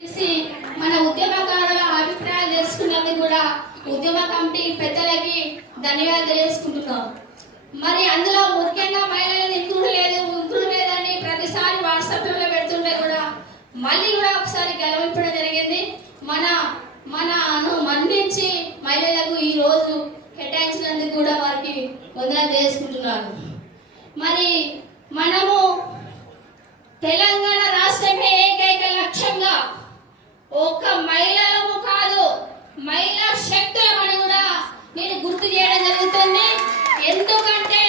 మన ఉద్యమకారుల అభిప్రాయాలు తెలుసుకున్నందుకు కూడా ఉద్యమ కమిటీ పెద్దలకి ధన్యవాదాలు తెలియజేసుకుంటున్నాం. మరి అందులో ముఖ్యంగా మహిళలు ఇంక్లూడ్ లేదని ప్రతిసారి వాట్సాప్లో పెడుతుంటే కూడా మళ్ళీ కూడా ఒకసారి గెలవించడం జరిగింది. మనను మన్నించి మహిళలకు ఈ రోజు కేటాయించినందుకు కూడా వారికి వందనాలు చేసుకుంటున్నాను. మరి మనము తెలంగాణ రాష్ట్రమే ఏకైక లక్ష్యంగా ఒక మహిళలము కాదు, మహిళా శక్తులమని కూడా నేను గుర్తు చేయడం జరుగుతుంది. ఎందుకంటే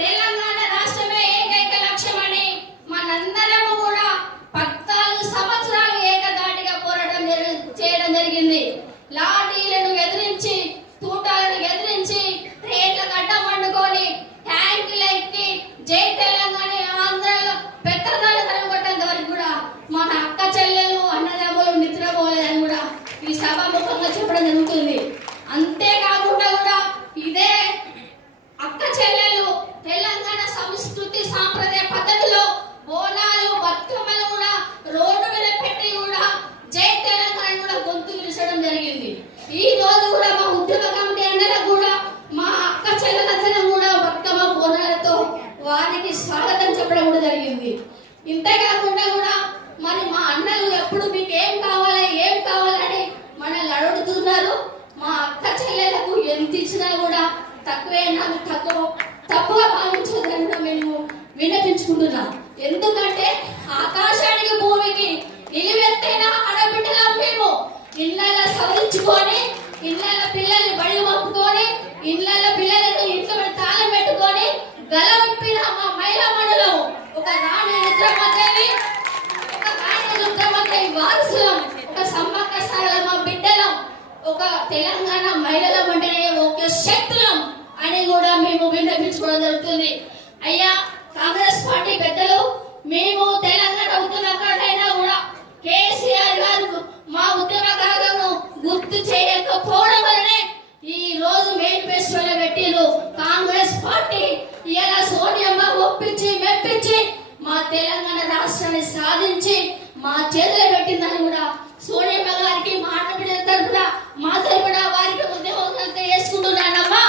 తెలంగాణ రాష్ట్రమే ఏకైక లక్ష్యం అని మనందరము కూడా 14 సంవత్సరాలు ఏకదాటిగా పోరాటం చేయడం జరిగింది. లాఠీలను ఎదిరించి, తూటాలను ఎదిరించి, ట్రైన్లకు అడ్డం వండుకొని, ట్యాంకులు ఎక్కి జై తెలంగాణ ఆంధ్రలో పెత్తనాలు కనుగొట్టేంత వరకు కూడా మన అక్క చెల్లెలు అన్నదమ్ములు నిద్రపోలేదని కూడా ఈ సభాముఖంగా చెప్పడం జరుగుతుంది. అంతేకాకుండా కూడా ఇదే అక్క చెల్లెలు తెలంగాణ సంస్కృతి సాంప్రదాయ పద్ధతిలో బోనాలు బతుకమ్మలు కూడా రోడ్డు మీద పెట్టి కూడా జై తెలంగాణ కూడా గొంతు విరచడం జరిగింది. ఈ రోజు కూడా మా ఉద్యమ కమిటీ అన్నలకు కూడా మా అక్క చెల్లెలందరం కూడా బతుకమ్మ బోనాలతో వారికి స్వాగతం చెప్పడం కూడా జరిగింది. ఇంతేకాకుండా కూడా మరి మా అన్నలు ఎప్పుడు మీకు ఏం కావాలని మనల్ని అడుగుతున్నారు. మా అక్క చెల్లెలకు ఎంత ఇచ్చినా కూడా తప్పుగా భావించదని మేము విన్నపించుకుంటున్నాం. ఎందుకంటే ఆకాశానికి భూమికి నిలువెత్తైన ఆడబిడ్డలం మేము. ఇళ్ళల్లో సవరించుకొని, ఇళ్ళల్లో పిల్లల్ని బడికి పంపుకొని, ఇళ్ళల్లో పిల్లలను ఇంట్లో తాళం పెట్టుకొని గలవిప్పిన మా మహిళా మండలం ఒక రాణి రుద్రమదేవి, వారసులం, ఒక సమ్మక్క సారల మా బిడ్డలం, ఒక తెలంగాణ మహిళలం అంటేనే ఒక శక్తులం అని కూడా మేము విన్నపించుకోవడం జరుగుతుంది. అయ్యా కాంగ్రెస్ పార్టీ పెద్దలు, మేము తెలంగాణ ఉద్యమకారులైనా కూడా కేసీఆర్ గారు మా ఉద్యమకారులను గుర్తు చేయకపోవడం వల్లనే ఈ రోజు మేనిఫెస్టోలో పెట్టిరు కాంగ్రెస్ పార్టీ. ఇలా సోనియమ్మ ఒప్పించి మెప్పించి మా తెలంగాణ రాష్ట్రాన్ని సాధించి మా చేతిలో పెట్టిందని కూడా సోనియమ్మ గారికి మాట్లాడిన తరపున మా తరపున వారికి ఉద్యోగాలు చేసుకుంటున్నానమ్మా.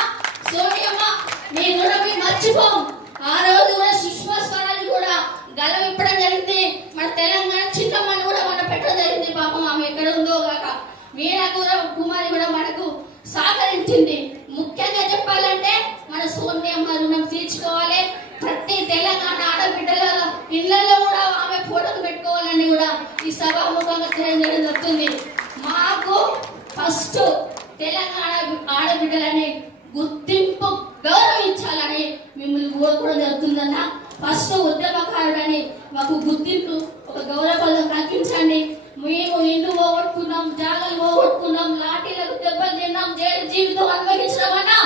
సోనియమ్మ మీ రుణం మర్చిపోం. ఆ రోజు కూడా సుష్మా స్వరాజ్ కూడా గలం ఇప్పడం జరిగింది. మన తెలంగాణ చిన్నమ్మని కూడా మనం పెట్టడం జరిగింది. పాపం ఆమె ఎక్కడ ఉందో గాక మీనా కూడా కుమారి కూడా మనకు సహకరించింది. ముఖ్యంగా చెప్పాలంటే మన సోనియమ్మ రుణం తీర్చుకోవాలి. ప్రతి తెలంగాణ ఆడబిడ్డల ఇళ్లలో కూడా ఆమె ఫోటోలు పెట్టుకోవాలని కూడా ఈ సభాముఖంగా తెలియజేయడం జరుగుతుంది. మాకు ఫస్ట్ తెలంగాణ ఆడబిడ్డలని గుర్తింపు గౌరవించాలని మిమ్మల్ని కోరుకోవడం జరుగుతుందన్న. ఫస్ట్ ఉద్యమకారుడని మాకు గుర్తింపు, ఒక గౌరవ పదం కల్పించండి. మేము ఇల్లు పోగొట్టుకున్నాం, జాగాలు పోగొట్టుకున్నాం, లాఠీలకు దెబ్బలు తిన్నాం, జైలు జీవితం అనుభవించడమన్నా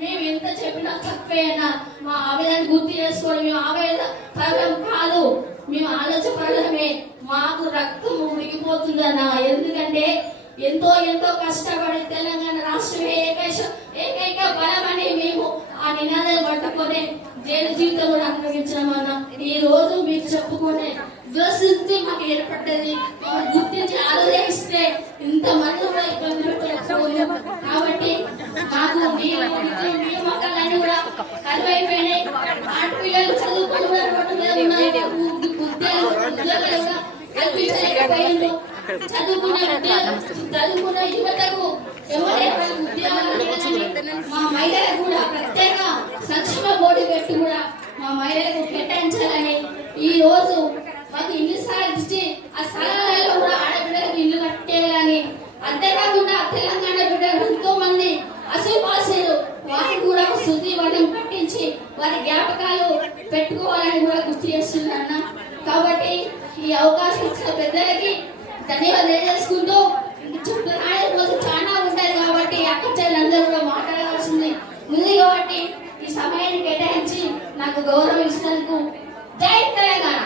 మేము ఎంత చెప్పినా తప్పే అన్నా. మా ఆవేదన గుర్తు చేసుకోవడం మేము ఆవేదన పడడం కాదు, మేము ఆలోచపడమే. మాకు రక్తం ఉడికిపోతుందన్న. ఎందుకంటే ఎంతో కష్టపడి తెలంగాణ రాష్ట్రమే ఏకైక బలమని మేము ఆ నినాదాలు పట్టుకొని జైలు జీవితం కూడా అనుభవించామన్నా. ఈ రోజు మీకు చెప్పుకునే దురస్థితి మాకు ఏర్పడ్డది. గుర్తించి ఆలోచిస్తే ఇంతమంది కూడా ఇబ్బంది పెట్టలేదు. కాబట్టి మాకు మీ మొక్కలన్నీ కూడా కరువైపోయినాయి. ఆడపిల్లలు చదువుకొని కూడా రోడ్డు మీద ఉన్నారు. ఉద్యోగాలు కల్పించలేకపోయింది. చదువుకున్న యువతకు మా మహిళలకు కూడా ప్రత్యేక సంక్షేమ బోర్డు పెట్టి కూడా మా మహిళలకు కేటాయించాలని ఈ రోజు మాకు ఇల్లు సాధించి ఆ స్థలాలలో కూడా ఆడబిడ్డలకు ఇల్లు కట్టేయాలని. అంతేకాకుండా తెలంగాణ బిడ్డలు ఎంతో మంది అసలు వారికి కూడా శుద్ధి వనం కట్టించి వారి జ్ఞాపకాలు పెట్టుకోవాలని కూడా గుర్తు చేస్తున్నా. కాబట్టి ఈ అవకాశం ఇచ్చిన పెద్దలకి ధన్యవాదాలు తెలియజేసుకుంటూ రోజు చాలా ఉంటాయి కాబట్టి అక్క చెల్లెలందరూ కూడా మాట్లాడవలసింది ఉంది. కాబట్టి ఈ సమయాన్ని కేటాయించి నాకు గౌరవం ఇచ్చినందుకు జై తెలంగాణ.